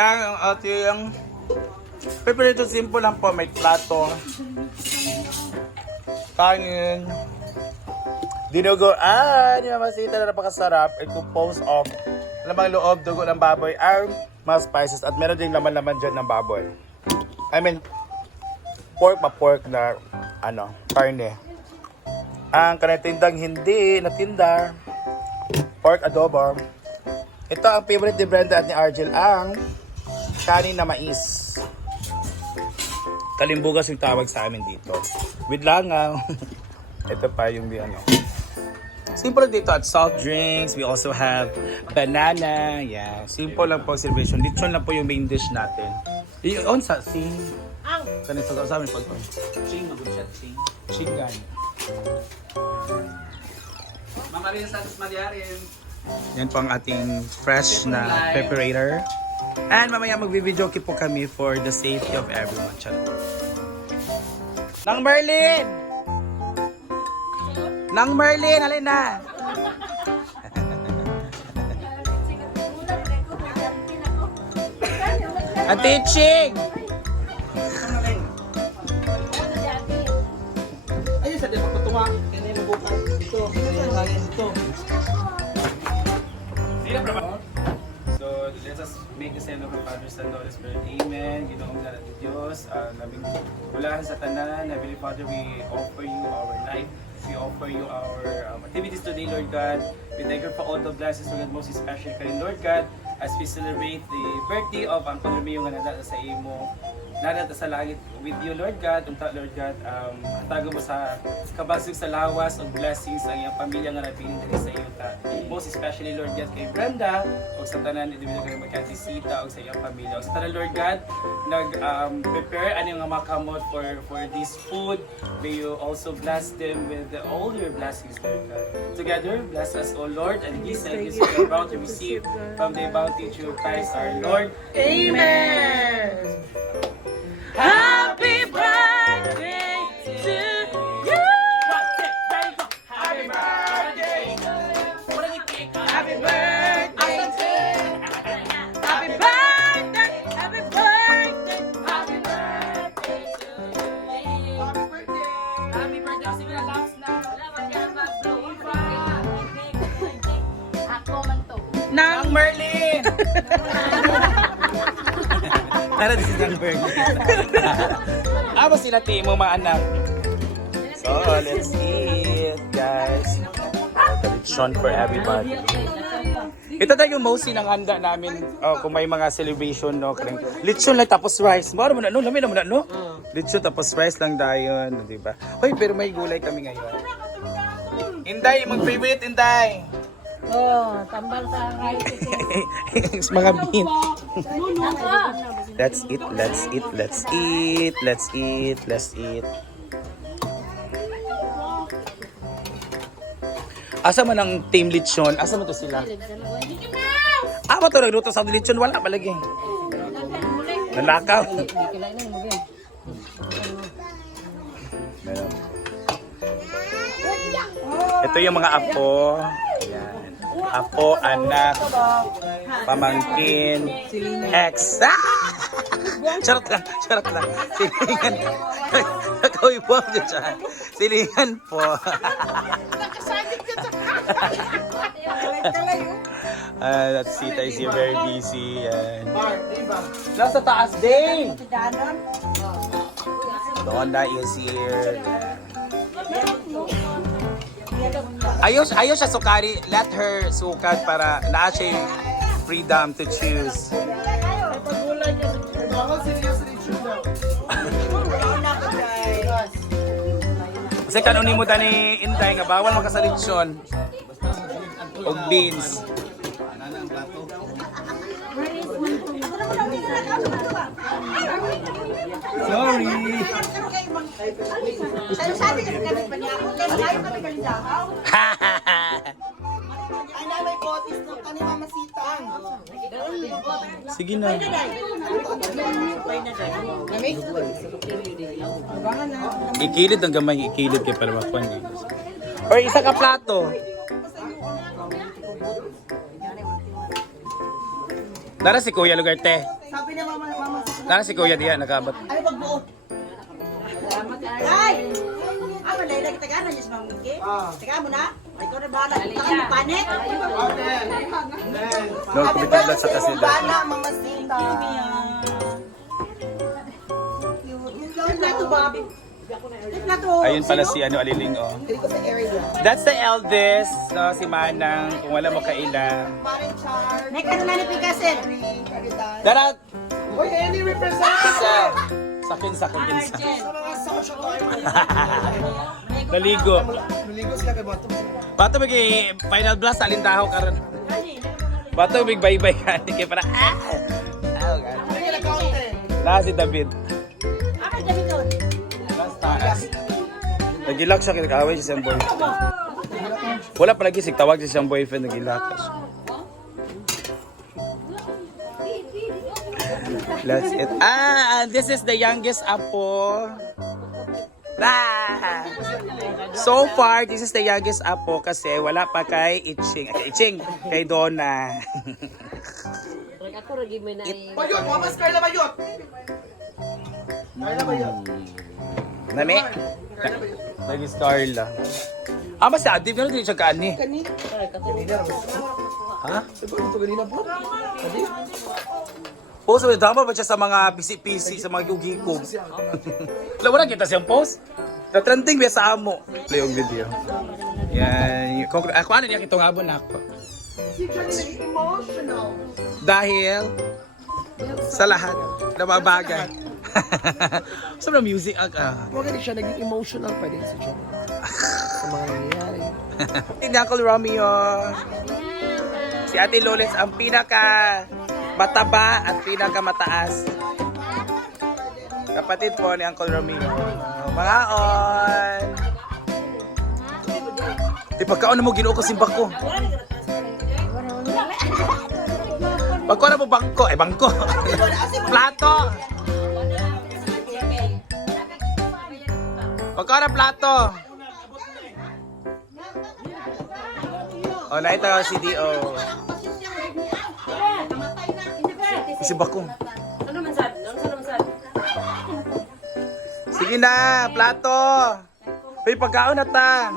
Ang ating Pepperito simple lang po, may plato. Kanin. Dinuguan, yung masita na napakasarap. Ay composed of lamang loob, dugo ng baboy, ang mga spices. At meron ding laman-laman dyan ng baboy. I mean, pork pa pork na, ano, karne. Ang kanitindang hindi natinda, pork adobo. Ito ang favorite ni Brenda at ni Argel, ang kanin na mais. Kalimbugas yung tawag sa amin dito. With langaw. Ito pa yung di ano. Simple lang dito at soft drinks. We also have banana. Yeah. Simple lang po ang celebration. Lechon lang po yung main dish natin. Yung sa sing. Ang Kanin sa sa amin pag Ching, mag siya, ching. Chingan. Mama Rina Santos Mariarin. Yan po ang ating fresh na preparator. And mamaya magbibideo po kami for the safety of everyone. Charot. Nang Merlin! Nang Merlin, halin na! Ang teaching! Ayun sa din pagpatuwa. Kaya na bukas. Ito. Ayun kaya ito. So, let us make the sign of our Father, Son, Holy Spirit. Amen. Ginoong na natin Diyos. Uh, naming mulahan sa tanan. Heavenly Father, we offer you our life. We offer you our um, activities today, Lord God. We thank you for all the blessings, Lord most especially kay Lord God, as we celebrate the birthday of ang Romeo nga nadata sa imo. Nadata sa langit with you, Lord God. Unta, Lord God, um, tago mo sa kabasig sa lawas o blessings ang iyong pamilya nga nabiling diri sa iyo ta. Most especially, Lord God, kay Brenda o sa tanan individual kay magkatisita o sa iyong pamilya. Sa tanan, Lord God, nag um, prepare yung mga makamot for for this food. May you also bless them with all your blessings, Lord God. Together, bless us, O Lord, and these we are about to receive from the bounty through Christ our Lord. Amen. Happy birthday to you. Happy birthday! Happy birthday. Happy birthday. Happy birthday. Happy birthday to you. Happy birthday. Sige na, last na. Ako man to. Nang Ang Merlin! Tara, this is ang Merlin. Amo sila timo mga anak. So, let's eat, guys. Tradition for everybody. Ito tayo yung mostly ng handa namin oh, kung may mga celebration, no? Karang, lechon lang tapos rice. Mara mo na, no? Lamin naman na, no? Lechon tapos rice lang dayon, di ba? Hoy, pero may gulay kami ngayon. Inday, mag-favorite, Inday! Oh, tambal sa mga bean. Let's eat, let's eat, let's eat, let's eat, let's eat. Asa man ang team lechon? Asa man to sila? Ah, ba to nagluto sa lechon? Wala palagi. Nanakaw. Ito yung mga apo. Apo, anak, pamangkin, ex. Ah! charot lang, charot lang. Silingan. Nakawi po ako dyan. Silingan po. Ah, that's Sita is here very busy. Yan. Nasa taas din. Donda is here. Ayos, ayos siya sukari. Let her sukat para naa siya yung freedom to choose. Kasi kanunin mo tani Inday nga bawal makasalitson. Og beans. Sorry. Sabi ka kami pa niya ako. Ayaw kami kami dahaw. Ay, na may botis no. Kani mamasitang. Sige na. Ikilid ang gamay, ikilid kay para makuha niya. Or isa ka plato. Dara si Kuya Lugarte. Sabi na mama, mama si Kuya diya nakabat. Ano pagbuo? Ay! Ah, malay lagi taga na niya sa mga mungki. Taga mo na. Ay, ikaw na bahala. Taga mo panik. No, kumitablat sa kasida. Bala, mamasita. Yung plato, plato. Ayun pala si ano Aliling oh. That's the eldest, no, si Manang, kung wala mo kailan. Nek, ano na ni Picasso? Darat! Uy, any represent Sa, sakin, sakin din sa. sa mga social Naligo. Naligo sila kay Bato. Bato may final blast sa alintahaw karon. Bato may bye-bye ka. Kaya para, ah! Oh, God. Laha si David. Ah, dami doon. Last taas. Nagilak siya, kinakaway siya siyang boyfriend. Wala pa lagi tawag siya siyang boyfriend, nagilak siya. That's it. Ah, and this is the youngest apo. Ah! So far, this is the youngest apo kasi wala pa kay Iching. Kay Iching, kay Donna. Ako ragi may na Bayot, wamas Carla Bayot. Carla Bayot. Nami? Lagi Starla. Ah, mas adi, pero di siya kaani. Kani? Ha? Ito ganina po. Kani? Post mo drama ba siya sa mga pisi-pisi, sa mga gugikog? Wala, wala kita siyang post. Na-trending ba sa amo? Play yung video. Yan. Kung, ako ano niya kitong habon ako. Emotional. Dahil sa lahat na mga bagay. sa mga music, ah. Huwag hindi siya naging emotional pa din si Johnny. Sa mga nangyayari. Hindi Uncle Romeo. Si Ate Lolis ang pinaka mataba at pinaka mataas. Kapatid po ni Uncle Romeo. Mga on. Di pagkaon na mo ginoo ko simbak ko. Pagko na mo bangko, eh bangko. plato. Pagko na plato. Oh, na ito si D.O. Si Bakong. Sige na, plato. Uy, pagkaon na ta.